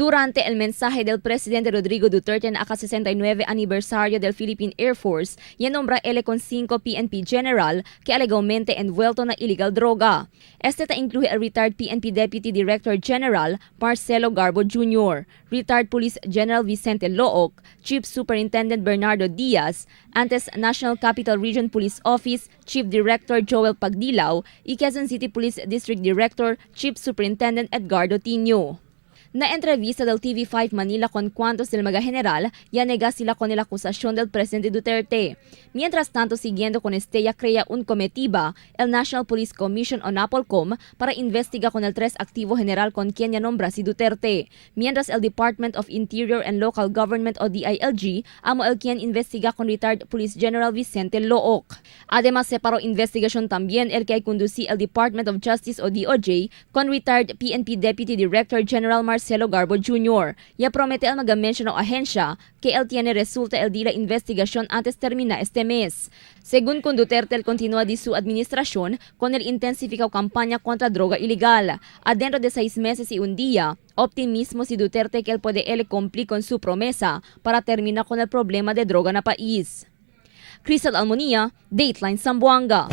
Durante el mensaje del presidente Rodrigo Duterte en el 69 aniversario del Philippine Air Force, nombra él con 5 PNP general que alegadamente envuelto na illegal droga. Este incluye el retired PNP Deputy Director General Marcelo Garbo Jr., retired Police General Vicente Looc, Chief Superintendent Bernardo Diaz, antes National Capital Region Police Office Chief Director Joel Pagdilaw y Quezon City Police District Director Chief Superintendent Edgardo Tino. Na entrevista del TV5 Manila con cuantos del mega general, ya nega sila con la acusación del presidente Duterte. Mientras tanto, siguiendo con ya crea un comitiva, el National Police Commission o NAPOLCOM, para investigar con el 3 activo general con quien ya nombra si Duterte. Mientras el Department of Interior and Local Government o DILG, amo el quien investiga con retired Police General Vicente Looc. Además, separó investigación también el que conducí el Department of Justice o DOJ con retired PNP Deputy Director General Marcelo Garbo Jr. Ya promete al mag-mention o ahensya que él tiene resulta el día la investigación antes termina este mes. Según con Duterte, él continúa de su administración con el intensificado campaña contra droga ilegal. Adentro de 6 meses y un día, optimismo si Duterte que él puede cumplir con su promesa para terminar con el problema de droga en el país. Crystal Almonía, Dateline Zamboanga.